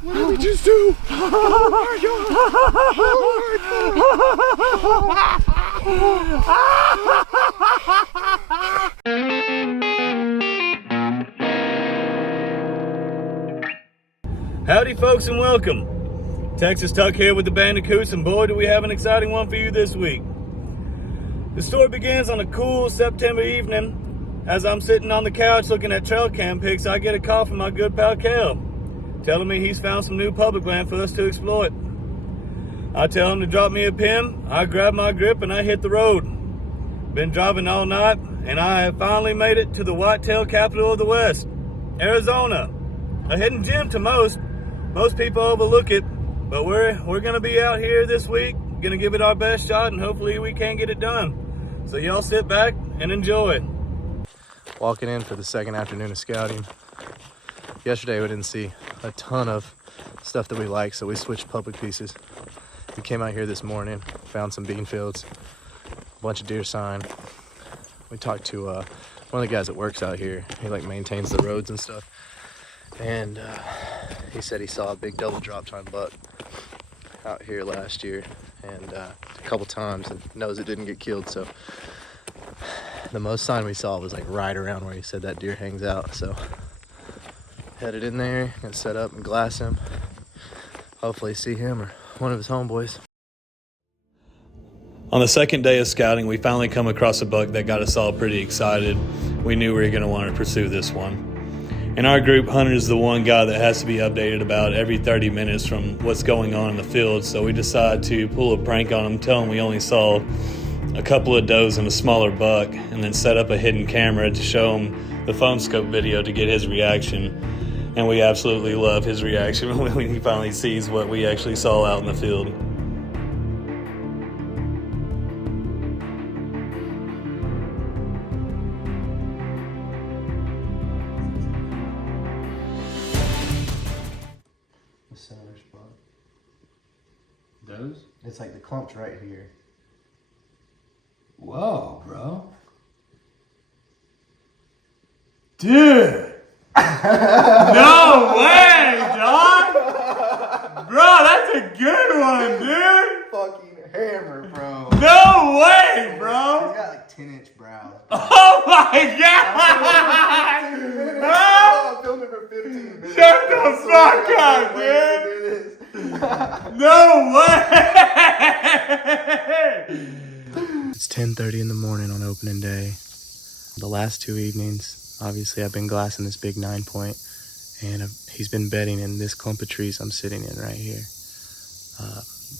What did we just do? Oh my God! Howdy folks and welcome. Texas Tuck here with the Bandicoots, and boy do we have an exciting one for you this week. The story begins on a cool September evening. As I'm sitting on the couch looking at trail cam pics, I get a call from my good pal Kel, telling me he's found some new public land for us to exploit. I tell him to drop me a pin, I grab my grip and I hit the road. Been driving all night and I have finally made it to the whitetail capital of the West, Arizona. A hidden gem to most people overlook it, but we're gonna be out here this week, gonna give it our best shot, and hopefully we can get it done. So y'all sit back and enjoy. Walking in for the second afternoon of scouting. Yesterday we didn't see a ton of stuff that we like, so we switched public pieces. We came out here this morning, found some bean fields, a bunch of deer sign. We talked to one of the guys that works out here. He like maintains the roads and stuff, and he said he saw a big double drop time buck out here last year, and a couple times, and knows it didn't get killed. So the most sign we saw was like right around where he said that deer hangs out. So headed in there, gonna set up and glass him. Hopefully see him or one of his homeboys. On the second day of scouting, we finally come across a buck that got us all pretty excited. We knew we were gonna want to pursue this one. In our group, Hunter's the one guy that has to be updated about every 30 minutes from what's going on in the field. So we decided to pull a prank on him, tell him we only saw a couple of does and a smaller buck, and then set up a hidden camera to show him the phone scope video to get his reaction. And we absolutely love his reaction when he finally sees what we actually saw out in the field. The center spot. Those? It's like the clump's right here. Whoa, bro. Dude! No way, dog! Bro, that's a good one, dude! Fucking hammer, bro. No way, He's bro! got like 10-inch brows. Oh my god! I filmed it for 15 minutes. Shut the fuck up, dude! No way! It's 10:30 in the morning on opening day. The last two evenings, obviously I've been glassing this big 9-point, and he's been bedding in this clump of trees I'm sitting in right here.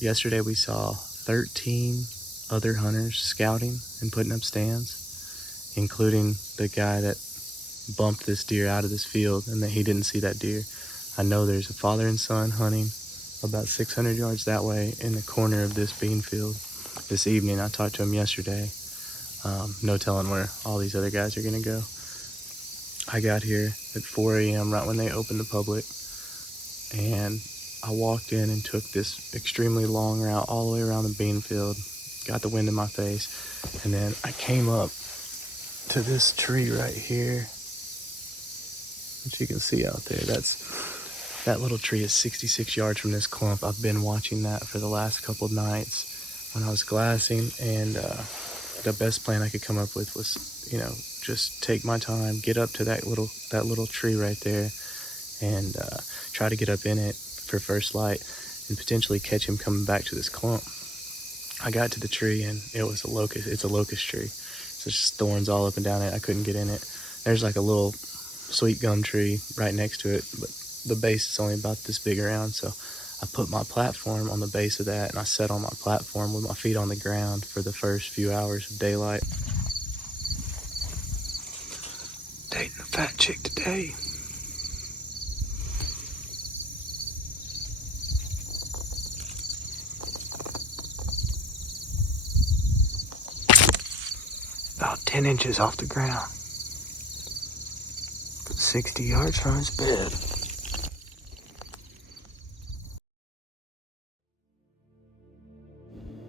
Yesterday we saw 13 other hunters scouting and putting up stands, including the guy that bumped this deer out of this field and that he didn't see that deer. I know there's a father and son hunting about 600 yards that way in the corner of this bean field. This evening, I talked to him yesterday. No telling where all these other guys are gonna go. I got here at 4 a.m. right when they opened the public, and I walked in and took this extremely long route all the way around the bean field, got the wind in my face, and then I came up to this tree right here, which you can see out there. That little tree is 66 yards from this clump. I've been watching that for the last couple nights when I was glassing, and the best plan I could come up with was, just take my time, get up to that little tree right there, and try to get up in it for first light and potentially catch him coming back to this clump. I got to the tree and it was a locust. It's a locust tree. So it's just thorns all up and down it. I couldn't get in it. There's like a little sweet gum tree right next to it, but the base is only about this big around. So I put my platform on the base of that, and I sat on my platform with my feet on the ground for the first few hours of daylight. Dating a fat chick today. About 10 inches off the ground. 60 yards from his bed.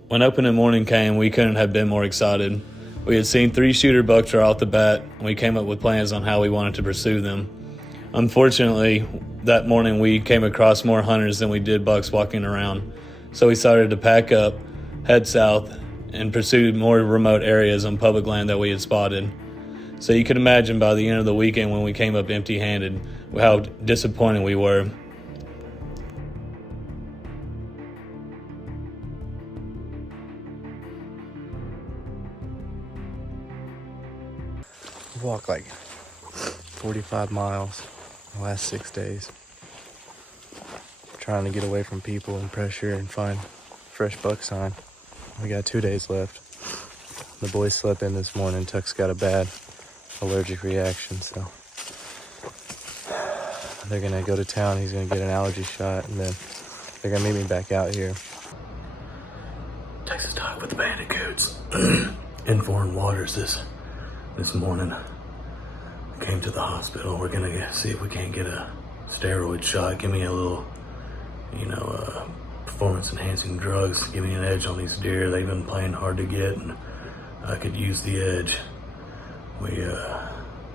When opening morning came, we couldn't have been more excited. We had seen 3 shooter bucks right off the bat, and we came up with plans on how we wanted to pursue them. Unfortunately, that morning we came across more hunters than we did bucks walking around. So we started to pack up, head south, and pursue more remote areas on public land that we had spotted. So you can imagine by the end of the weekend when we came up empty-handed how disappointed we were. Walked like 45 miles the last 6 days. Trying to get away from people and pressure and find fresh buck sign. We got 2 days left. The boys slept in this morning. Tuck's got a bad allergic reaction, so they're gonna go to town. He's gonna get an allergy shot, and then they're gonna meet me back out here. Texas Talk with the Bandicoots. In foreign waters this morning. I came to the hospital. We're gonna see if we can't get a steroid shot. Give me a little, performance enhancing drugs. Give me an edge on these deer. They've been playing hard to get, and I could use the edge. We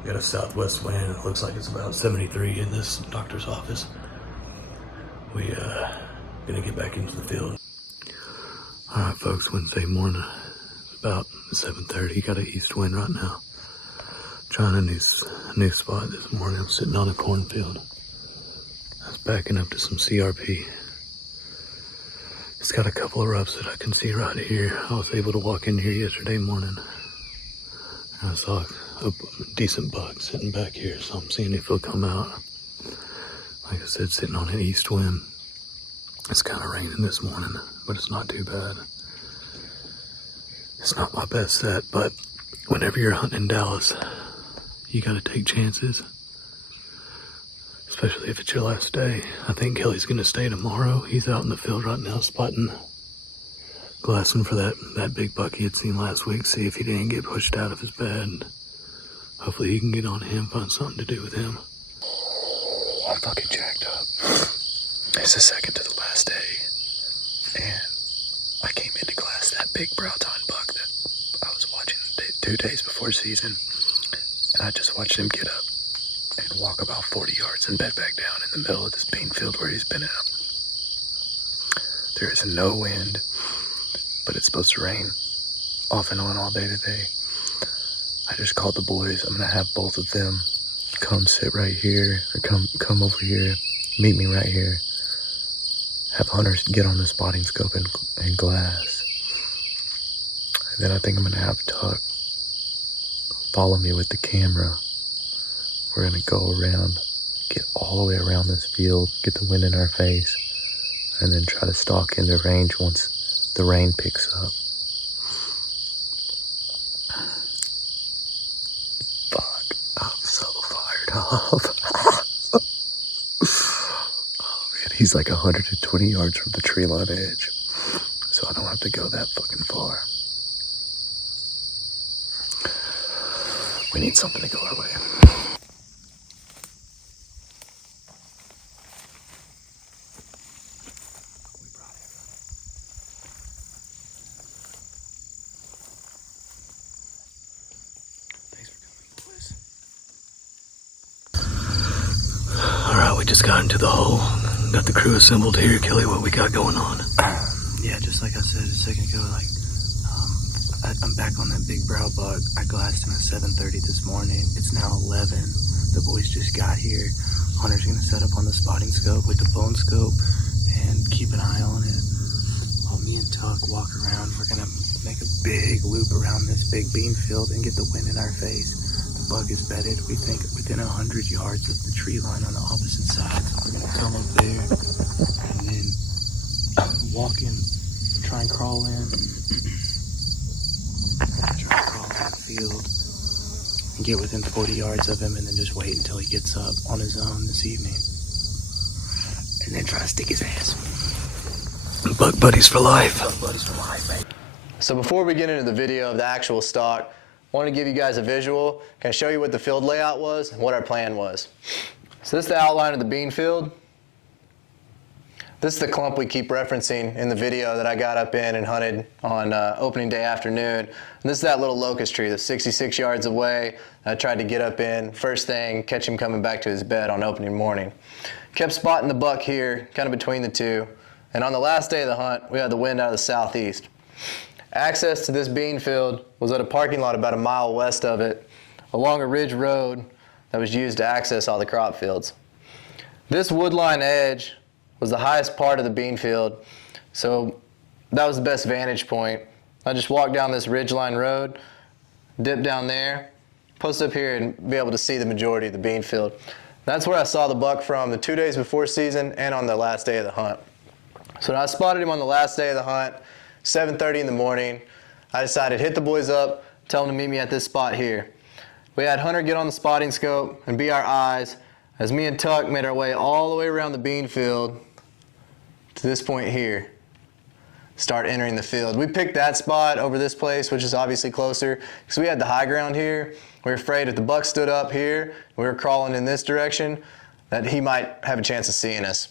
got a southwest wind. It looks like it's about 73 in this doctor's office. We gonna get back into the field. All right, folks. Wednesday morning, about 7:30. Got an east wind right now. Trying a new spot this morning. I'm sitting on a cornfield. I was backing up to some CRP. It's got a couple of roughs that I can see right here. I was able to walk in here yesterday morning. And I saw a decent buck sitting back here, so I'm seeing if he'll come out. Like I said, sitting on an east wind. It's kind of raining this morning, but it's not too bad. It's not my best set, but whenever you're hunting in Dallas, you gotta take chances. Especially if it's your last day. I think Kelly's gonna stay tomorrow. He's out in the field right now spotting, glassing for that big buck he had seen last week. See if he didn't get pushed out of his bed. Hopefully he can get on him, find something to do with him. I'm fucking jacked up. It's the second to the last day, and I came in to glass that big brow tine buck that I was watching 2 days before season, and I just watched him get up and walk about 40 yards and bed back down in the middle of this bean field where he's been at. There is no wind, but it's supposed to rain off and on all day today. I just called the boys. I'm gonna have both of them come sit right here, or come over here, meet me right here. Have hunters get on the spotting scope and glass. And then I think I'm gonna have Tuck follow me with the camera. We're gonna go around, get all the way around this field, get the wind in our face, and then try to stalk into range once the rain picks up. Fuck, I'm so fired up. Oh man, he's like 120 yards from the tree line edge, so I don't have to go that fucking far. We need something to go our way. We just got into the hole. Got the crew assembled here. Kelly, what we got going on? Yeah, just like I said a second ago, I'm back on that big brow bug. I glassed him at 7:30 this morning. It's now 11. The boys just got here. Hunter's gonna set up on the spotting scope with the bone scope and keep an eye on it. While me and Tuck walk around, we're gonna make a big loop around this big bean field and get the wind in our face. Bug is bedded, we think, within 100 yards of the tree line on the opposite side. So we're gonna come up there and then walk in, try and crawl in, the field and get within 40 yards of him, and then just wait until he gets up on his own this evening, and then try to stick his ass. Bug buddies for life. Bug buddies for life, baby. So before we get into the video of the actual stalk, I want to give you guys a visual. Can I show you what the field layout was and what our plan was? So this is the outline of the bean field. This is the clump we keep referencing in the video that I got up in and hunted on opening day afternoon. And this is that little locust tree that's 66 yards away. I tried to get up in first thing, catch him coming back to his bed on opening morning. Kept spotting the buck here, kind of between the two. And on the last day of the hunt, we had the wind out of the southeast. Access to this bean field was at a parking lot about a mile west of it, along a ridge road that was used to access all the crop fields. This woodline edge was the highest part of the bean field, so that was the best vantage point. I just walked down this ridgeline road, dip down there, post up here and be able to see the majority of the bean field. That's where I saw the buck from the 2 days before season and on the last day of the hunt. So I spotted him on the last day of the hunt, 7:30 in the morning. I decided hit the boys up, tell them to meet me at this spot here. We had Hunter get on the spotting scope and be our eyes as me and Tuck made our way all the way around the bean field to this point here. Start entering the field. We picked that spot over this place, which is obviously closer, because we had the high ground here. We were afraid if the buck stood up here, we were crawling in this direction, that he might have a chance of seeing us.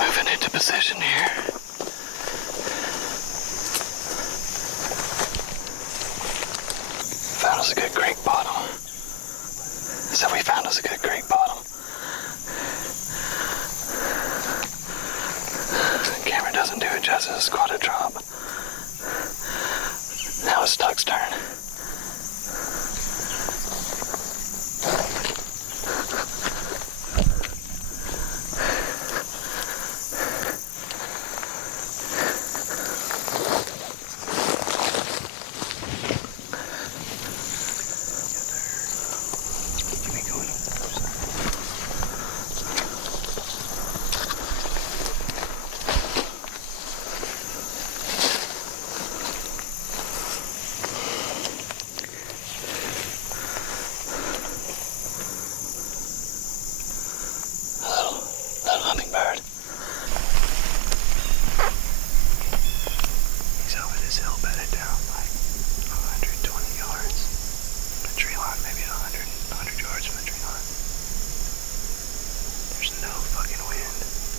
Moving into position here. Found us a good creek bottom. So we found us a good creek bottom. The camera doesn't do it justice as a squatted drop. Now it's Tuck's turn. Hummingbird. He's over this hill bedded down like 120 yards from the tree line, maybe 100 yards from the tree line. There's no fucking wind.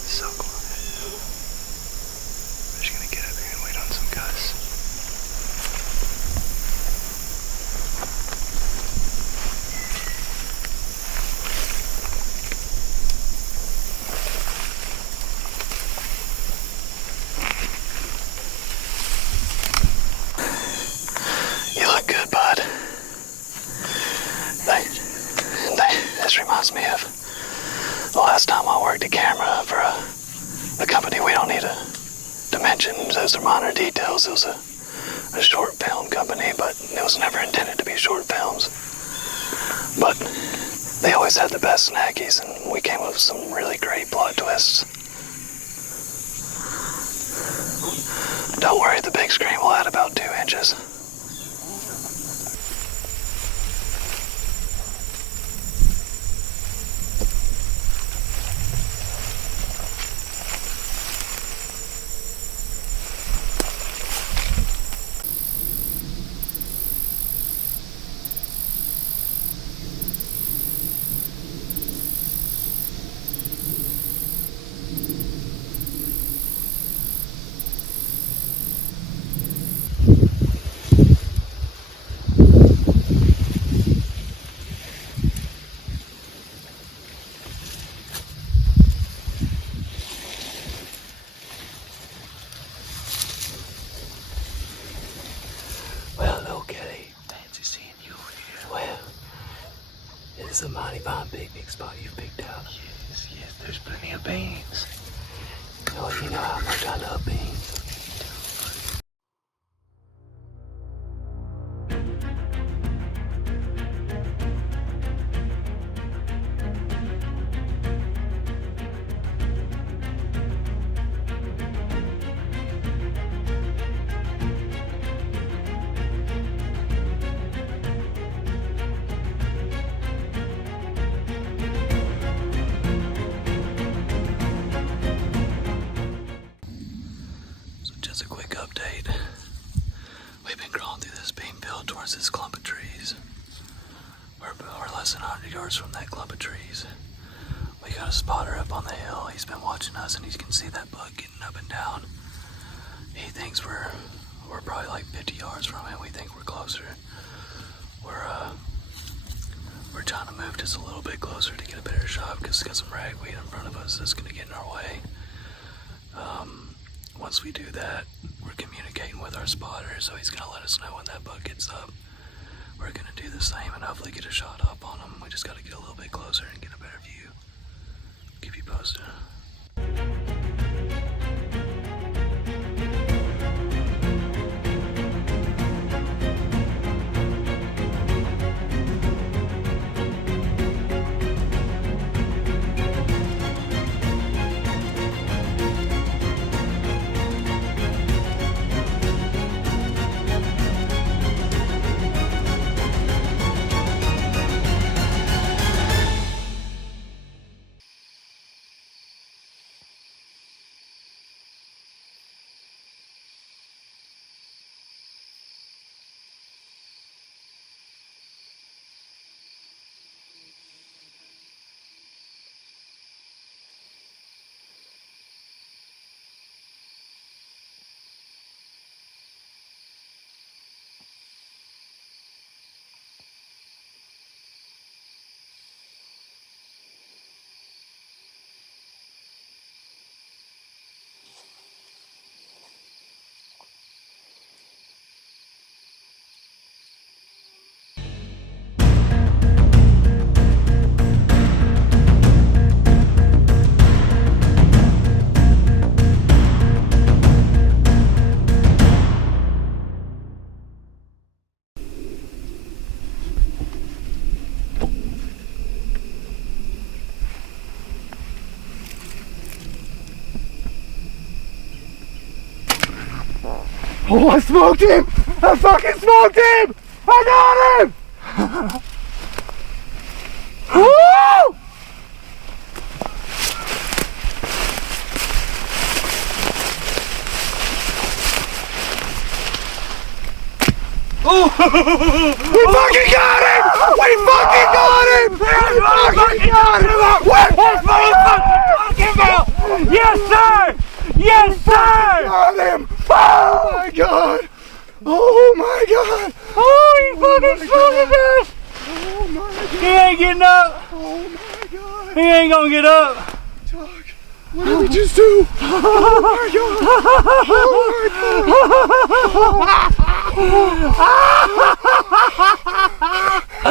It's so quiet. We're just gonna get up here and wait on some gusts. This reminds me of the last time I worked a camera for a company we don't need to mention. Those are minor details. It was a short film company, but it was never intended to be short films. But they always had the best snackies, and we came up with some really great plot twists. Don't worry, the big screen will add about 2 inches. It's a mighty fine picnic spot you've picked out. Yes, there's plenty of beans. Oh, you know how much I love beans. Just a quick update. We've been crawling through this bean field towards this clump of trees. We're less than 100 yards from that clump of trees. We got a spotter up on the hill. He's been watching us and he can see that buck getting up and down. He thinks we're probably like 50 yards from him. We think we're closer. We're trying to move just a little bit closer to get a better shot because it's got some ragweed in front of us that's going to get in our way. Once we do that, we're communicating with our spotter, so he's going to let us know when that buck gets up. We're going to do the same and hopefully get a shot up on him. We just got to get a little bit closer and get a better view. Keep you posted. Oh, I smoked him! I fucking smoked him! I got him! Woo! Oh! We fucking got him! We fucking got him! We fucking got him! What the fuck are you talking about? Yes, sir! Yes, sir! Got him! Oh my god! Oh my god! Oh, he fucking smoking us! Oh my god! He ain't getting up! Oh my god! He ain't gonna get up! Doug, what did we just do? Oh my god! Oh my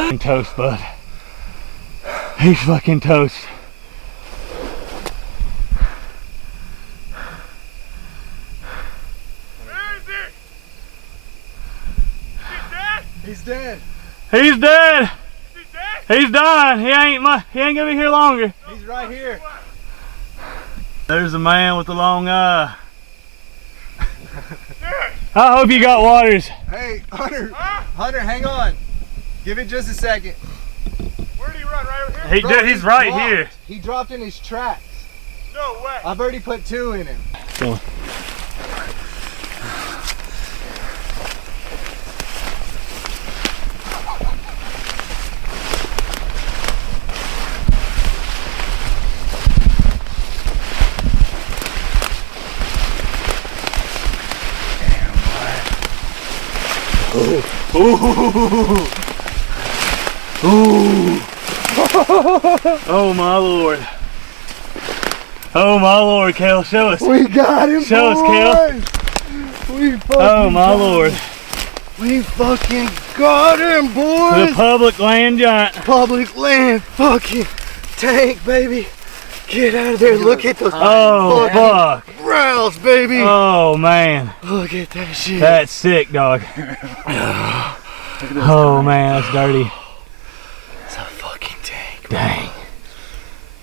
god! Toast, bud. He's fucking toast. He's dead. He's dead. He's dying. He ain't gonna be here longer. He's right here. There's a man with a long eye. I hope you got waters. Hey, Hunter. Hunter, hang on. Give it just a second. Where did he run? Right over here? Bro, He's right dropped. here. He dropped in his tracks. No way. I've already put 2 in him. Come on. Ooh. Ooh. Oh my lord. Oh my lord, Kale, show us. We got him, Show us, Kale. We fucking Oh my lord. We fucking got him, boys. The public land giant. Public land fucking tank, baby. Get out of there. Look at those Oh fuck. growls, baby. Oh man. Look at that shit. That's sick, dog. Oh man, that's dirty. It's a fucking tank. Dang.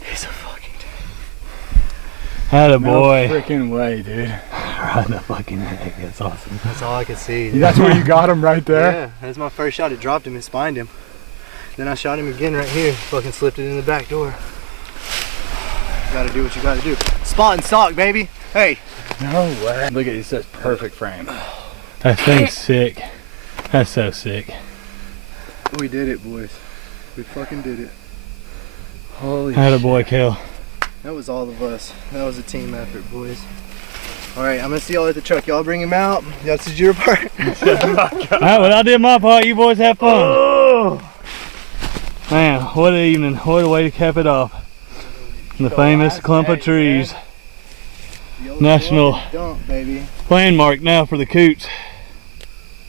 It's a fucking tank. Atta boy. No freaking way, dude. Right in the fucking neck. That's awesome. That's all I could see. That's where you got him right there? Yeah, that's my first shot. It dropped him and spined him. Then I shot him again right here. Fucking slipped it in the back door. You gotta do what you gotta do. Spot and stock, baby. Hey. No way. Look at it, says perfect frame. That thing's sick. That's so sick. We did it, boys. We fucking did it. Holy shit. Attaboy, Kel. That was all of us. That was a team effort, boys. All right, I'm gonna see y'all at the truck. Y'all bring him out. Y'all did your part. All right, well, I did my part. You boys have fun. Oh. Man, what an evening. What a way to cap it off. The famous clump of trees. National dump, baby. landmark now for the coots.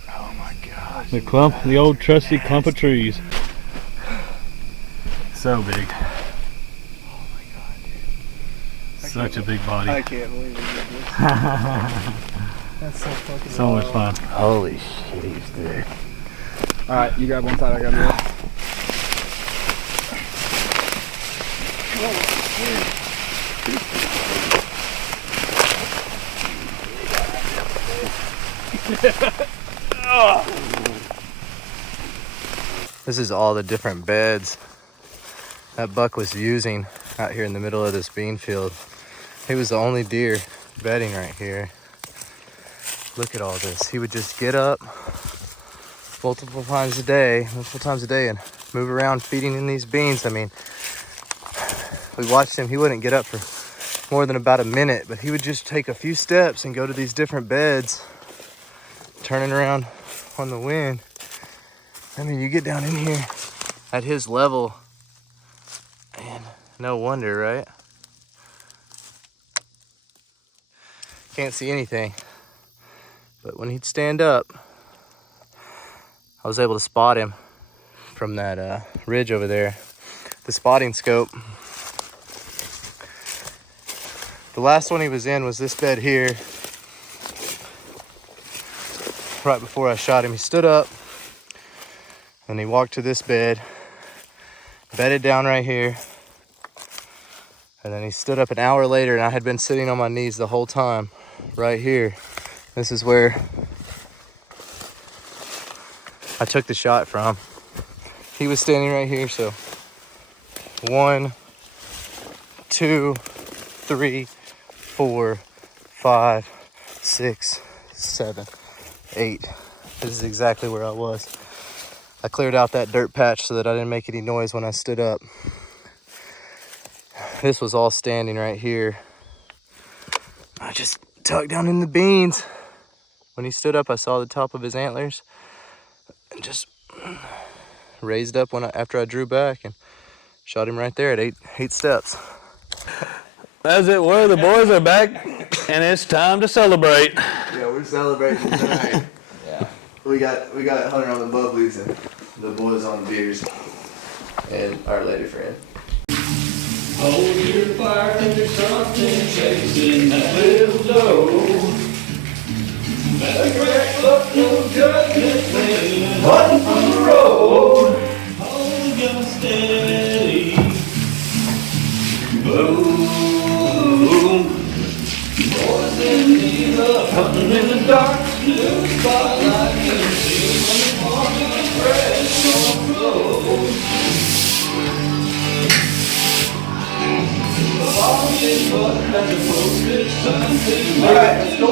Oh my gosh. The old trusty clump of trees. So big. Oh my god, dude. Such a big body. I can't believe we did this. That's so fucking So much fun. Holy shit, he's there. All right, you grab one side, I grab the other. This is all the different beds that Buck was using out here in the middle of this bean field. He was the only deer bedding right here. Look at all this. He would just get up multiple times a day and move around feeding in these beans. I mean, we watched him. He wouldn't get up for more than about a minute, but he would just take a few steps and go to these different beds, turning around on the wind. I mean, you get down in here at his level, and no wonder, right? Can't see anything. But when he'd stand up, I was able to spot him from that ridge over there. The spotting scope. The last one he was in was this bed here. Right before I shot him, he stood up and he walked to this bed, bedded down right here. And then he stood up an hour later, and I had been sitting on my knees the whole time right here. This is where I took the shot from. He was standing right here, so 1, 2, 3, 4, 5, 6, 7, 8. This is exactly where I was. I cleared out that dirt patch so that I didn't make any noise when I stood up. This was all standing right here. I just tucked down in the beans. When he stood up, I saw the top of his antlers and just raised up after I drew back and shot him right there at eight steps. As it were, the boys are back, and it's time to celebrate. Yeah, we're celebrating tonight. Yeah. We got Hunter on the bubblies and the boys on the beers. And our lady friend. Hold your fire and there's something chasing that little doe. That crack up no judgment lane, running from the road. Hold the gun steady. Boom. Boys in need of hunting in the dark. New spotlight can see when the morning fresh on the road. Alright, let's go.